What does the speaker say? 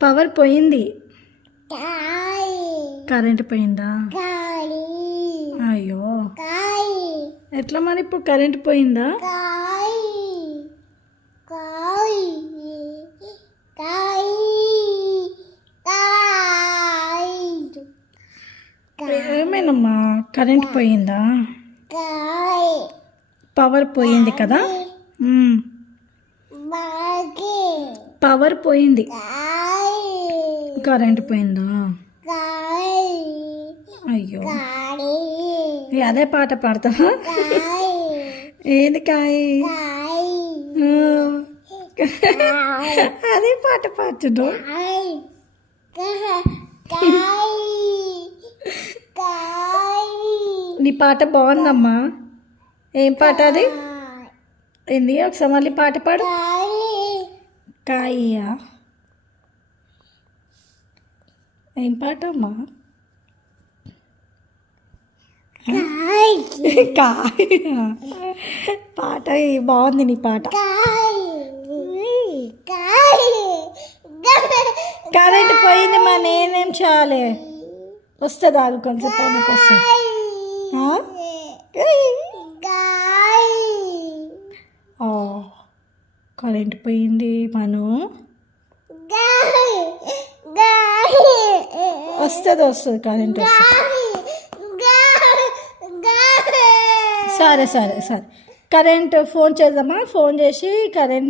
Power పోయింది. Current పోయిందా? అయ్యో, ఎట్లా మరి ఇప్పుడు కరెంట్ పోయిందా? ఏమేనమ్మా, కరెంట్ పోయిందా? పవర్ పోయింది కదా. పవర్ పోయింది, కరెంట్ పోయిందా? అయ్యో, అదే పాట పాడతావా? ఏది కాయ? అదే పాట పాడుతున్నావు. నీ పాట బాగుందమ్మా. ఏం పాట అది? ఏంది? ఒకసారి మళ్ళీ పాట పాడు. కాయా? ఏం పాట అమ్మా? పాట బాగుంది నీ పాట. కరెంట్ పోయింది మా, నేనేం చేయాలి? వస్తుంది, ఆగు కొంచెం పైనకి వస్తుంది. కరెంట్ పోయింది మను. వస్తుంది కరెంట్ వస్తుంది. సరే కరెంట్ ఫోన్ చేద్దామా? ఫోన్ చేసి కరెంట్